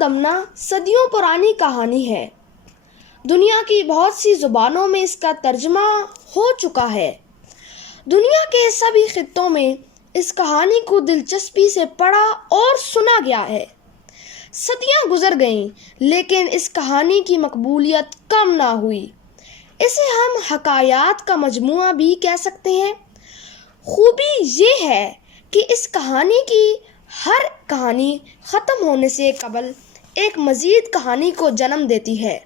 دمنا صدیوں پرانی کہانی ہے۔ دنیا کی بہت سی زبانوں میں اس کا ترجمہ ہو چکا ہے۔ دنیا کے سبھی خطوں میں اس کہانی کو دلچسپی سے پڑھا اور سنا گیا ہے۔ صدیاں گزر گئیں لیکن اس کہانی کی مقبولیت کم نہ ہوئی۔ اسے ہم حکایات کا مجموعہ بھی کہہ سکتے ہیں۔ خوبی یہ ہے کہ اس کہانی کی ہر کہانی ختم ہونے سے قبل ایک مزید کہانی کو جنم دیتی ہے۔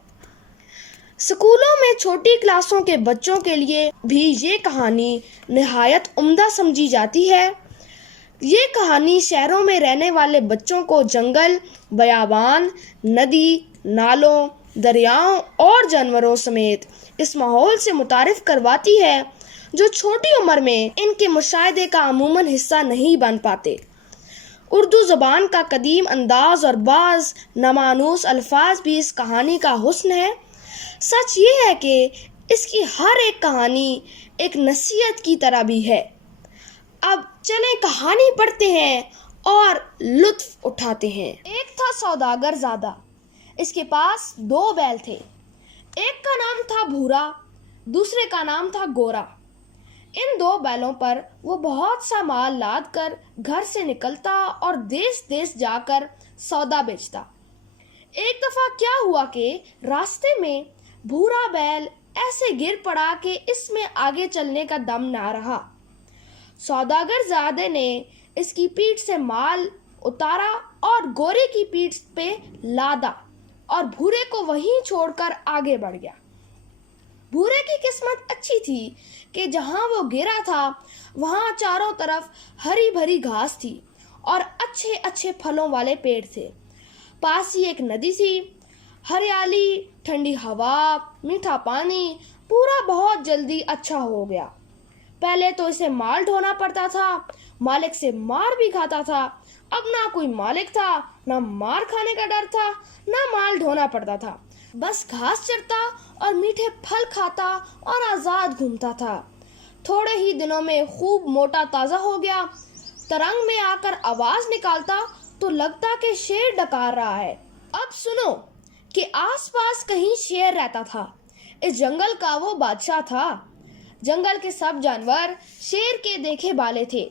اسکولوں میں چھوٹی کلاسوں کے بچوں کے لیے بھی یہ کہانی نہایت عمدہ سمجھی جاتی ہے۔ یہ کہانی شہروں میں رہنے والے بچوں کو جنگل، بیابان، ندی، نالوں، دریاؤں اور جانوروں سمیت اس ماحول سے متعارف کرواتی ہے جو چھوٹی عمر میں ان کے مشاہدے کا عموماً حصہ نہیں بن پاتے۔ اردو زبان کا قدیم انداز اور بعض نامانوس الفاظ بھی اس کہانی کا حسن ہے۔ سچ یہ ہے کہ اس کی ہر ایک کہانی ایک نصیحت کی طرح بھی ہے۔ اب چلیں کہانی پڑھتے ہیں اور لطف اٹھاتے ہیں۔ ایک تھا سوداگر زادہ۔ اس کے پاس 2 بیل تھے۔ ایک کا نام تھا بھورا، دوسرے کا نام تھا گورا۔ ان 2 بیلوں پر وہ بہت سا مال لاد کر گھر سے نکلتا اور دیس دیس جا کر سودا بیچتا۔ ایک دفعہ کیا ہوا کہ راستے میں بھورا بیل ایسے گر پڑا کہ اس میں آگے چلنے کا دم نہ رہا۔ سوداگر زادے نے اس کی پیٹھ سے مال اتارا اور گورے کی پیٹھ پہ لادا اور بھورے کو وہیں چھوڑ کر آگے بڑھ گیا۔ بھورے کی قسمت اچھی تھی کہ جہاں وہ گرا تھا وہاں چاروں طرف ہری بھری گھاس تھی اور اچھے اچھے پھلوں والے پیڑ تھے۔ پاس ہی ایک ندی تھی۔ ہریالی، ٹھنڈی ہوا، میٹھا پانی، پورا بہت جلدی اچھا ہو گیا۔ پہلے تو اسے مال ڈھونا پڑتا تھا، مالک سے مار بھی کھاتا تھا۔ اب نہ کوئی مالک تھا، نہ مار کھانے کا ڈر تھا، نہ مال ڈھونا پڑتا تھا، بس گھاس چرتا اور میٹھے پھل کھاتا اور آزاد گھومتا تھا۔ تھوڑے ہی دنوں میں خوب موٹا تازہ ہو گیا۔ ترنگ میں آ کر آواز نکالتا تو لگتا کہ شیر ڈکار رہا ہے۔ اب سنو کہ آس پاس کہیں شیر رہتا تھا۔ اس جنگل کا وہ بادشاہ تھا۔ جنگل کے سب جانور شیر کے دیکھے بالے تھے،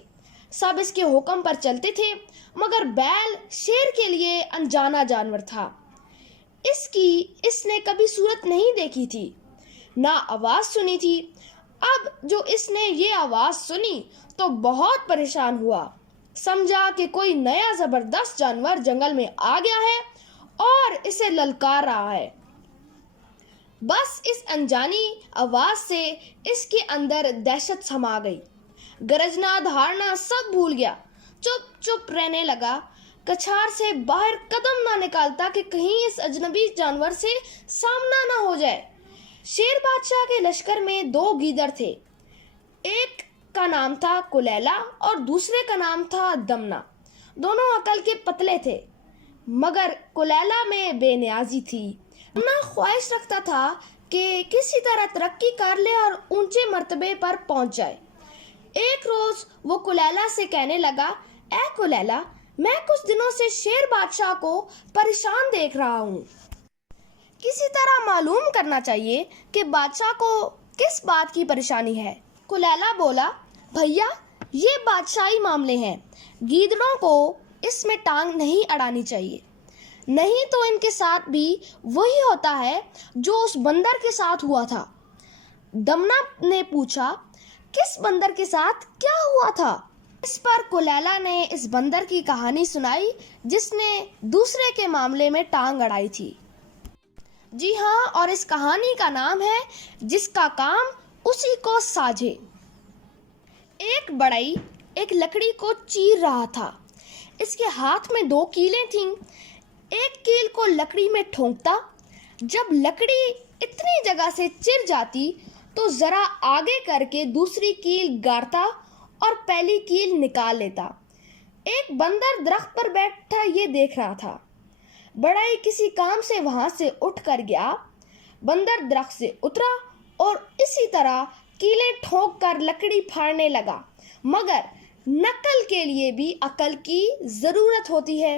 سب اس کے حکم پر چلتے تھے، مگر بیل شیر کے لیے انجانا جانور تھا۔ اس نے کبھی صورت نہیں دیکھی تھی، نہ آواز سنی تھی۔ اب جو اس نے یہ آواز سنی تو بہت پریشان ہوا، سمجھا کہ کوئی نیا زبردست جانور جنگل میں آ گیا ہے اور اسے للکار رہا ہے۔ بس اس انجانی آواز سے اس کے اندر دہشت سما گئی۔ گرجنا دھاڑنا سب بھول گیا، چپ چپ رہنے لگا، کچھار سے باہر قدم نہ نکالتا کہ کہیں اس اجنبی جانور سے سامنا نہ ہو جائے۔ شیر بادشاہ کے لشکر میں 2 گیدڑ تھے۔ ایک کا نام تھا کلیلہ اور دوسرے کا نام تھا دمنا۔ دونوں عقل کے پتلے تھے، مگر کلیلہ میں بے نیازی تھی۔ دمنا خواہش رکھتا تھا کہ کسی طرح ترقی کر لے اور اونچے مرتبے پر پہنچ جائے۔ ایک روز وہ کلیلہ سے کہنے لگا، اے کلیلہ، میں کچھ دنوں سے شیر بادشاہ کو پریشان دیکھ رہا ہوں۔ کسی طرح معلوم کرنا چاہیے کہ بادشاہ کو کس بات کی پریشانی ہے۔ کلیلہ بولا، بھیا یہ بادشاہی معاملے ہیں، گیدڑوں کو اس میں ٹانگ نہیں اڑانی چاہیے، نہیں تو ان کے ساتھ بھی وہی ہوتا ہے جو اس بندر کے ساتھ ہوا تھا۔ دمنا نے پوچھا، کس بندر کے ساتھ کیا ہوا تھا؟ اس پر کلیلہ نے اس بندر کی کہانی سنائی جس نے دوسرے کے معاملے میں ٹانگ اڑائی تھی۔ جی ہاں، اور اس کہانی کا نام ہے جس کا کام اسی کو ساجھے۔ ایک بڑئی ایک لکڑی کو چیر رہا تھا۔ اس کے ہاتھ میں 2 کیلیں تھیں۔ ایک کیل کو لکڑی میں ٹھونکتا، جب لکڑی اتنی جگہ سے چر جاتی تو ذرا آگے کر کے دوسری کیل گاڑتا اور پہلی کیل نکال لیتا۔ ایک بندر درخت پر بیٹھا یہ دیکھ رہا تھا۔ بڑائی کسی کام سے وہاں سے اٹھ کر گیا۔ بندر درخت سے اترا اور اسی طرح کیلیں ٹھونک کر لکڑی پھاڑنے لگا، مگر نقل کے لیے بھی عقل کی ضرورت ہوتی ہے۔